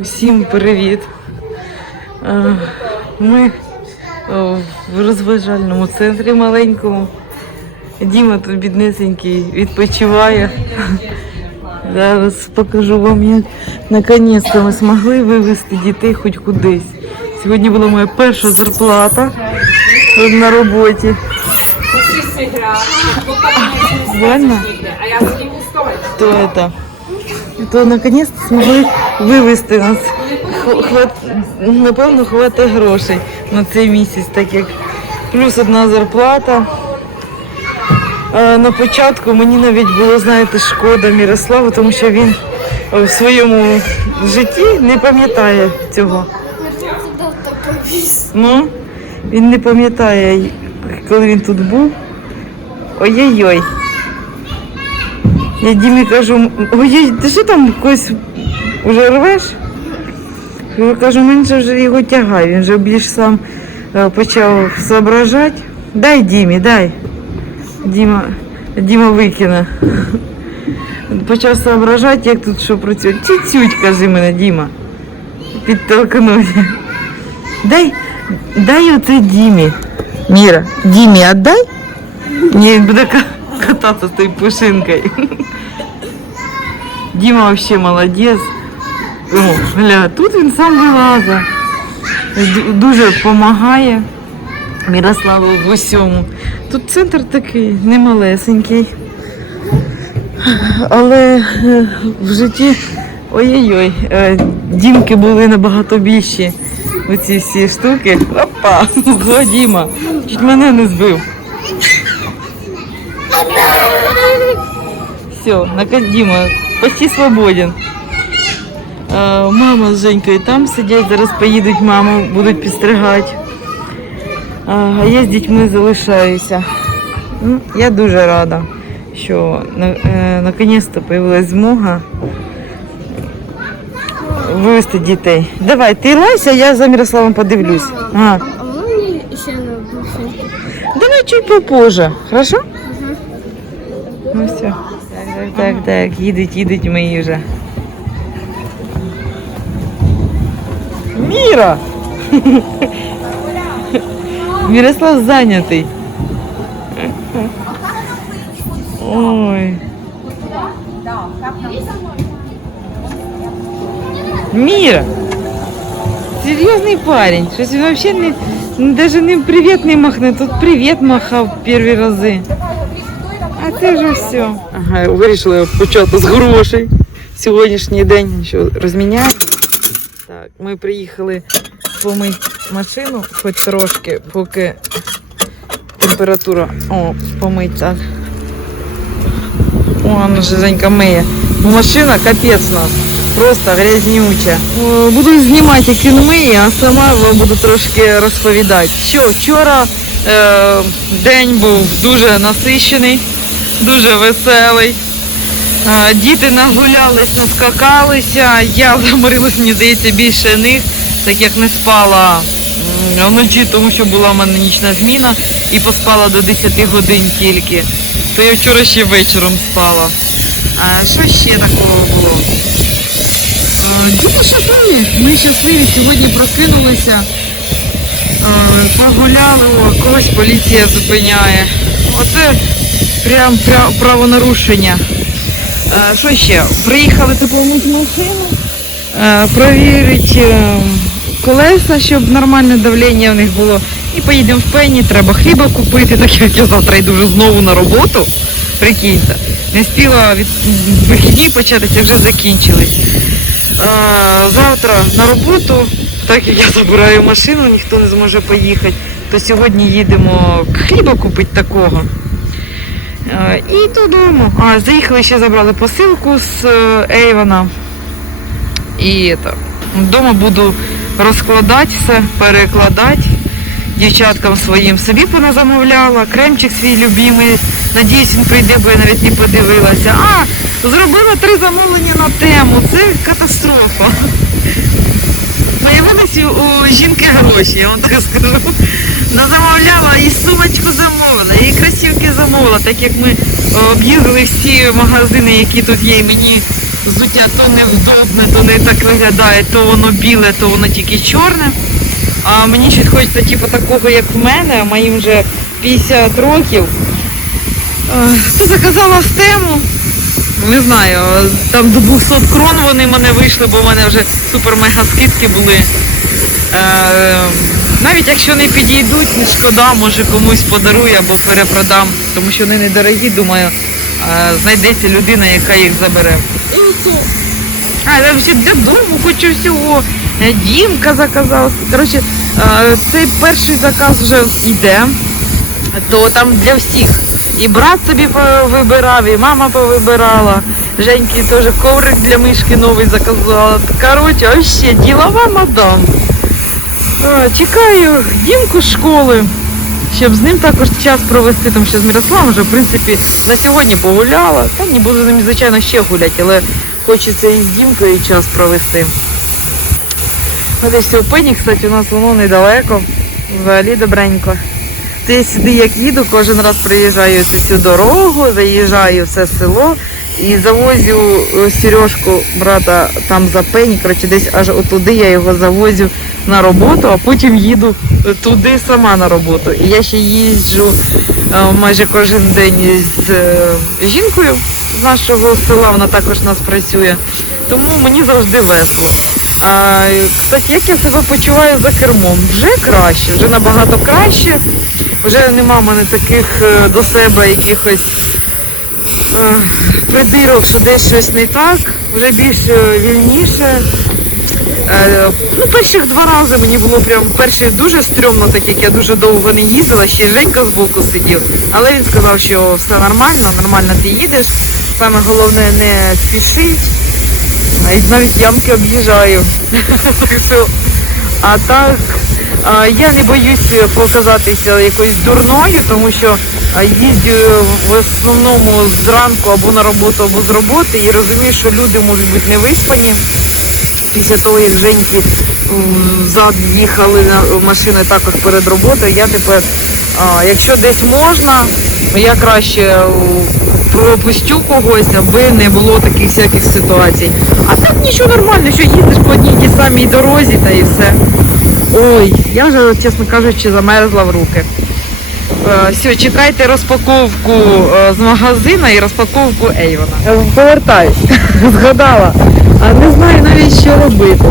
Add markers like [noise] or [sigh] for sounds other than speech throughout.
Усім привіт! Е, Ми в розважальному центрі маленькому. Діма тут біднесенький відпочиває. Зараз покажу вам, як наконець-то ми змогли вивезти дітей хоч кудись. Сьогодні була моя перша зарплата на роботі. Больно? То это, то наконец-то змогли вивезти нас. Хват, напевно, хватить грошей на цей місяць, так як плюс одна зарплата. На початку мені навіть було, знаєте, шкода Мірославу, тому що він в своєму житті не пам'ятає цього. Ну, він не пам'ятає, коли він тут був. Ой-ой-ой. Я Дімі кажу, ой, ти що там когось вже рвеш? Я кажу, він же вже його тягає, він вже більш сам е, почав зображати. Дай Дімі, дай. Діма, Діма викине. Почав зображати, як тут що працює. Чуть-чуть, каже мене, Діма. Підтолкнуть. Дай, дай оце Дімі. Міра, Дімі, отдай. Ні, він буде ка- кататися з тою пушинкою. Діма взагалі молодець. О, гля, тут він сам вилазить. Дуже допомагає Мірославу в усьому. Тут центр такий немалесенький. Але е, в житті ой-ой-ой, е, дімки були набагато більші. Оці всі штуки. Опа! Ого, Діма, чуть мене не збив. Все, Дима, почти свободен. Е, Мама з Женькою там сидять, зараз поїдуть маму, будуть підстригати. Е, А я з дітьми залишаюся. Ну, Я дуже рада, що е, наконець-то з'явилась змога вивезти дітей. Давай, ти лайся, я за Мирославом подивлюсь. А, давай чуть попозже, хорошо? Ну все. Так, так, так, так, їдуть, їдуть мої вже. Міра! Мирослав зайнятий. Ой. Міра! Серйозний парень. Щось він взагалі не, ну, даже не привіт не махне. Тут привіт махав перші рази. А це вже все. Ага, вирішили почати з грошей. Сьогоднішній день що розміняємо. Так, ми приїхали помити машину, хоч трошки, поки температура. О, помить так. О, вона Женька миє. Машина капець нас. Просто грязнюча. Буду знімати, як він миє, а сама вам буду трошки розповідати. Що вчора е, день був дуже насичений, дуже веселий. Діти нагулялись, наскакалися. Я заморилась, мені здається, більше них, так як не спала вночі, тому що була в мене нічна зміна і поспала до 10 годин тільки. То я вчора ще вечором спала. А що ще такого було? Діти щасливі. Ми щасливі сьогодні прокинулися. Погуляли, о, когось поліція зупиняє. Оце прям правонарушення. Що ще? Приїхали помити машину, е, провірити е, колеса, щоб нормальне давлення в них було. І поїдемо в пені, треба хліба купити, так як я завтра йду вже знову на роботу. Прикиньте. Не спіла від вихідні початися, вже закінчились. Е, Завтра на роботу, так як я забираю машину, ніхто не зможе поїхати, то сьогодні їдемо хліба купити такого. Е, І додому. А, заїхали ще забрали посилку з е, Ейвона. І так, вдома буду розкладати все, перекладати. Дівчаткам своїм собі поназамовляла, кремчик свій любимий. Надіюсь, він прийде, бо я навіть не подивилася. А, зробила три замовлення на тему. Це катастрофа. Появилися у жінки гроші, я вам так скажу. Назамовляла і сумочку замовила, і кросівки замовила, так як ми е, об'їздили всі магазини, які тут є, і мені взуття то невдобне, то не так виглядає, то воно біле, то воно тільки чорне. А мені щось хочеться, типу, такого, як в мене, моїм вже 50 років. Е, То заказала в тему. Не знаю, там до 200 крон вони мене вийшли, бо в мене вже супер-мега скидки були. Навіть якщо не підійдуть, не шкода, може комусь подарую або перепродам, тому що вони недорогі, думаю, знайдеться людина, яка їх забере. А, я ще додому хочу всього. Е, Дімка заказав. Коротше, е, цей перший заказ вже йде, то там для всіх. І брат собі вибирав, і мама повибирала. Женьки теж коврик для мишки новий заказала. Коротше, вообще ділова мадам. Чекаю Дімку з школи, щоб з ним також час провести, тому що з Мирославом вже, в принципі, на сьогодні погуляла. Та не буду з ним, звичайно, ще гуляти, але хочеться і з Дімкою час провести. Ну, десь Пені, кстати, у нас воно недалеко. Взагалі добренько. Я сюди як їду, кожен раз приїжджаю цю дорогу, заїжджаю в це село і завозю е, Сережку, брата, там за пені, коротше, десь аж отуди я його завозю на роботу, а потім їду туди сама на роботу. І я ще їжджу е, майже кожен день з е, жінкою з нашого села, вона також нас працює. Тому мені завжди весело. А, кстати, як я себе почуваю за кермом? Вже краще, вже набагато краще. Вже нема в мене таких е, до себе якихось придирок, що десь щось не так, вже більш вільніше. Е, ну, перших два рази мені було прям перший дуже стрьомно, так як я дуже довго не їздила, ще Женька збоку сидів. Але він сказав, що все нормально, нормально ти їдеш. Саме головне не спішить. Навіть ямки об'їжджаю. [laughs] А так, я не боюсь показатися якоюсь дурною, тому що їздю в основному зранку або на роботу, або з роботи і розумію, що люди можуть бути невиспані. Після того, як Женьки м, зад їхали машини також перед роботою, я тепер, а, якщо десь можна, я краще пропустю когось, аби не було таких всяких ситуацій. А так нічого нормально, що їздиш по одній тій самій дорозі та і все. Ой, я вже, чесно кажучи, замерзла в руки. Е, Все, чекайте розпаковку е, з магазина і розпаковку Ейвона. Повертаюсь, [laughs] згадала. А не знаю навіть що робити.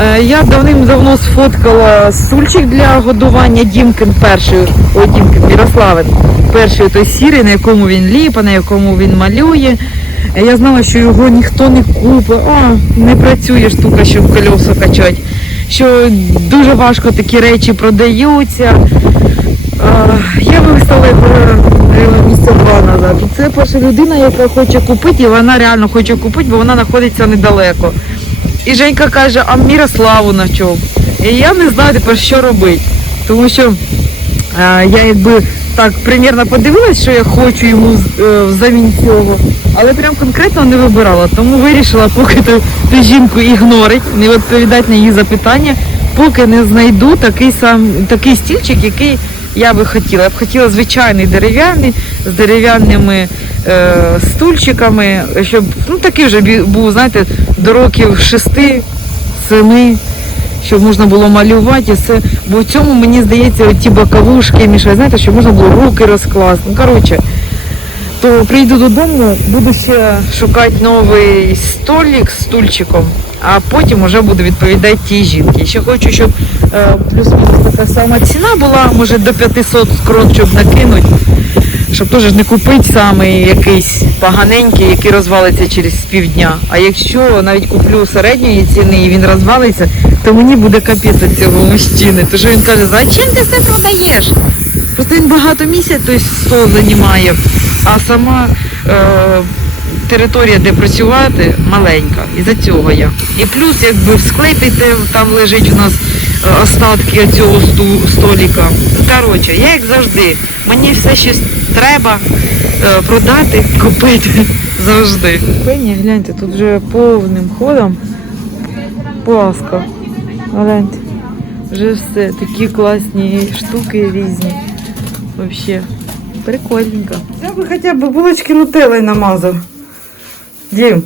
Е, Я давним-давно сфоткала стульчик для годування Дімкин перший, о Дімкин Мірославин, перший той сірий, на якому він ліпа, на якому він малює. Е, Я знала, що його ніхто не купить. О, не працює штука, щоб колеса качати. Що дуже важко такі речі продаються. А, Я виставила його е, місяця два назад. І це перша людина, яка хоче купити, і вона реально хоче купити, бо вона знаходиться недалеко. І Женька каже, а Мірославу на чому? І я не знаю тепер, що робити. Тому що е, я якби так примірно подивилась, що я хочу йому е, взамін цього, але прям конкретно не вибирала. Тому вирішила, поки ту, ту жінку ігнорить, не відповідати на її запитання, поки не знайду такий сам такий стільчик, який я би хотіла. Я б хотіла звичайний дерев'яний з дерев'яними е, стульчиками, щоб ну такий вже був, знаєте, до років шести, семи щоб можна було малювати і все. Бо в цьому, мені здається, ті боковушки мішають, знаєте, щоб можна було руки розкласти. Ну, коротше, то прийду додому, буду ще шукати новий столик з стульчиком, а потім вже буду відповідати тій жінки. Ще хочу, щоб е, плюс-мінус така сама ціна була, може до 500 крон, щоб накинути. Щоб теж не купити самий якийсь поганенький, який розвалиться через півдня. А якщо навіть куплю середньої ціни і він розвалиться, то мені буде капець від цього мужчини. Тож він каже, зачем ти це продаєш? Просто він багато місяць той стол займає, а сама е, територія, де працювати, маленька. І за цього я. І плюс, якби в склепі, де там лежить у нас е, остатки цього століка. Коротше, я як завжди, мені все щось треба е, продати, купити [laughs] завжди. Пені, гляньте, тут вже повним ходом Паска. Гляньте. Вже все, такі класні штуки різні. Вообще, прикольненько. Я би хоча б булочки нутеллою намазав. Дім,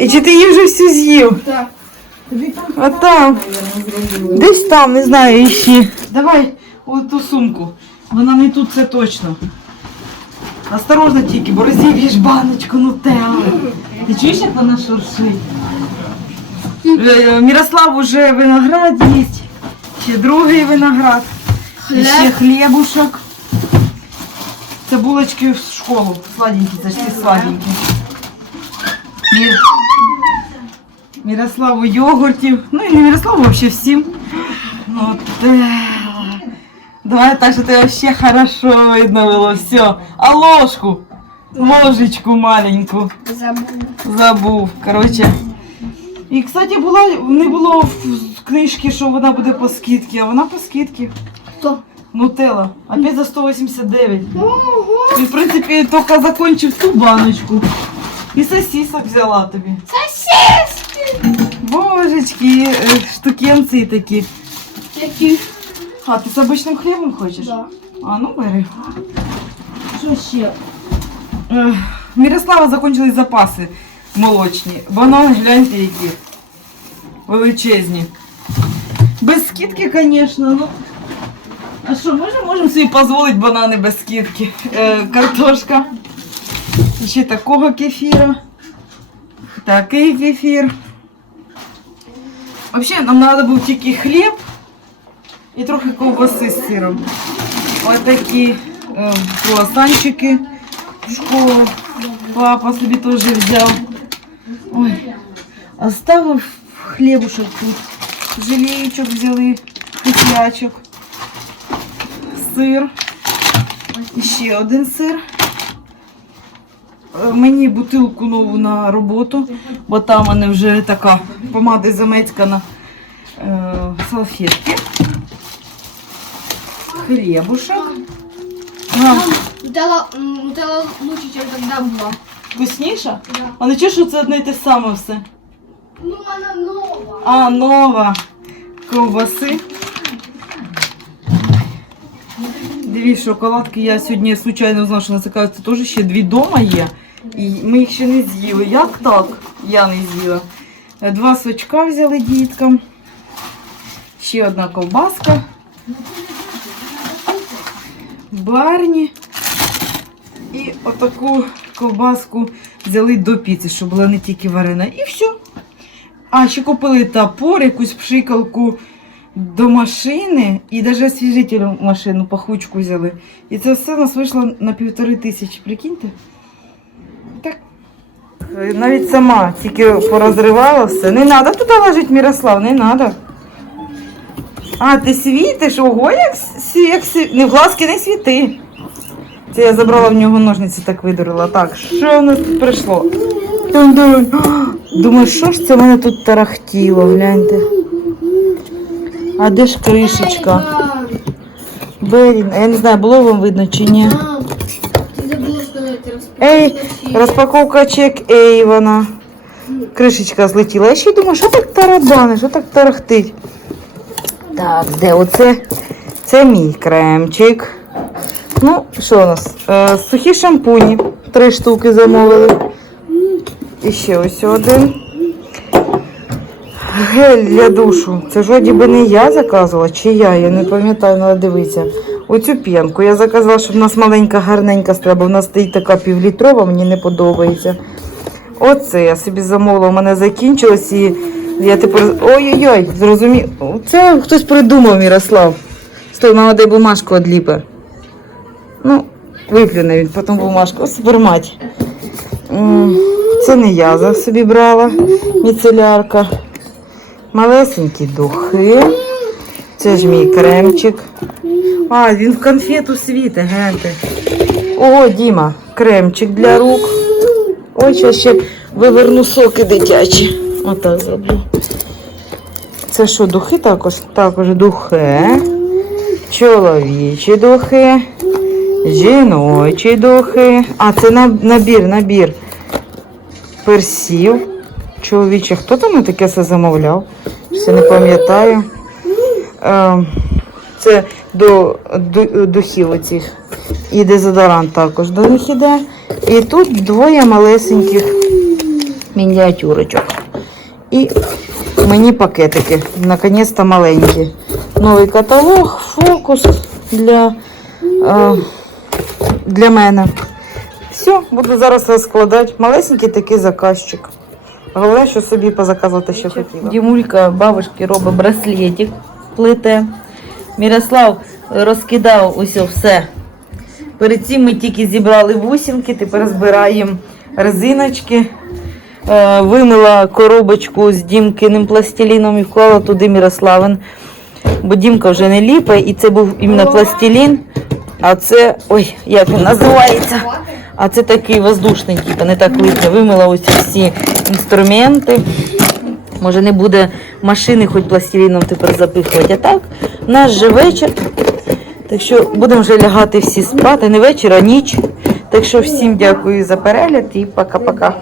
І чи ти її вже всю з'їв? Так. А там. Десь там, не знаю, іщи. Давай у ту сумку. Вона не тут, це точно. Осторожно тільки, бо розіб'єш баночку нутелли. Ти чуєш, як вона шуршить? Е, Мірослав уже виноград їсть. Ще другий виноград. І ще хлібушок. Це булочки в школу. Сладенькі, це ж ці сладенькі. Мір... Мирославу йогуртів. Ну і не Мирославу, взагалі всім. Ну, те. Давай так, що ти вообще хорошо видно було. Все. А ложку? Ложечку маленьку. Забув. Забув. Коротше. І, кстати, була, не було в книжці, що вона буде по скидці, а вона по скидці. Хто? Нутелла. Опять за 189. Ого! І, в принципі, тільки закончив ту баночку. І сосисок взяла тобі. Сосиски! Божечки, е, штукенці такі. Які? А, ти з обичним хлібом хочеш? Да. А, ну бери. Що ще? Е, Мирослава закончились запаси молочні. Банани, гляньте, які. Величезні. Без скидки, звісно, ну. А що, ми ж можемо собі дозволити банани без скидки. Е, картошка. Ще такого кефіра. Такий кефір. Взагалі, нам треба був тільки хліб і трохи ковбаси з сиром. Ось такі е, круасанчики в школу. Папа собі теж взяв. Ой, оставив хлібушок тут. Желеєчок взяли, кислячок, Сир. І ще один сир. Е, Мені бутилку нову на роботу, бо там в мене вже така помада замецькана е, салфетки. Дала, лучше, была. вкусніша? Да. А не чуєш, що це одне й те саме все? Ну, она новая. А, нова. Ковбаси. Дві шоколадки. Я сьогодні случайно знала, що насикаються теж ще дві дома є. І ми їх ще не з'їли. Як так? Я не з'їла. Два сочка взяли діткам. Ще одна ковбаска. Барні. І отаку ковбаску взяли до піци, щоб була не тільки варена. І все. А, ще купили топор, якусь пшикалку до машини і навіть освіжитель в машину, пахучку взяли. І це все у нас вийшло на півтори тисячі, прикиньте. Так. Е, Навіть сама тільки порозривала все. Не треба туди ложити, Мирослав, не треба. А, ти світиш? Ого, як, як не в глазки не світи. Це я забрала в нього ножниці, так видурила. Так, що в нас тут прийшло? [gasps] Думаю, що ж це в мене тут тарахтіло, гляньте. А де ж кришечка? Блін, я не знаю, було вам видно чи ні. Ей, розпаковка чек Ейвана. Кришечка злетіла. Я ще й думаю, що так тарабани, що так тарахтить. Так, де оце? Це мій кремчик. Ну, що у нас? Е, сухі шампуні. Три штуки замовили. І ще ось один. Гель для душу. Це ж вроді не я заказувала, чи я, я не пам'ятаю, треба дивитися. Оцю п'янку. Я заказала, щоб у нас маленька, гарненька бо в нас стоїть така півлітрова, мені не подобається. Оце я собі замовила, у мене закінчилось і я тепер. Ой-ой-ой, зрозумів. Це хтось придумав, Мірослав. Стой, мама, дай бумажку одліпе. Ну, виплюне він, потім бумажку. О, супермать. М, Це не я за собі брала, міцелярка. Малесенькі духи. Це ж мій кремчик. А, він в конфету світе, гляньте. Ого, Діма, кремчик для рук. Ой, зараз ще виверну соки дитячі. Отак зроблю. Це що, духи також? Також духи. Чоловічі духи. Жіночі духи. А, це набір, набір. Персів. Чоловіче, хто там таке все замовляв? Все не пам'ятаю. Ем, Це до, до духів оцих. І дезодорант також до них іде. І тут двоє малесеньких мініатюрочок. І мені пакетики. Наконець-то маленькі. Новий каталог, фокус для, е, для мене. Все, буду зараз розкладати. Малесенький такий заказчик. Головне, що собі позаказувати ще хотіла. Дімулька бабушки робить браслетик, плите. Мірослав розкидав усе все. Перед цим ми тільки зібрали бусинки, тепер збираємо резиночки. Е, Вимила коробочку з дімкиним пластиліном і вклала туди Мірославин. Бо Дімка вже не ліпає, і це був іменно пластилін. А це, ой, як він називається? А це такий воздушненький, та не так липне. Вимила ось всі інструменти. Може не буде машини, хоч пластиліном тепер запихувати. А так, у нас же вечір. Так що будемо вже лягати всі спати. Не вечір, а ніч. Так що всім дякую за перегляд і пока-пока.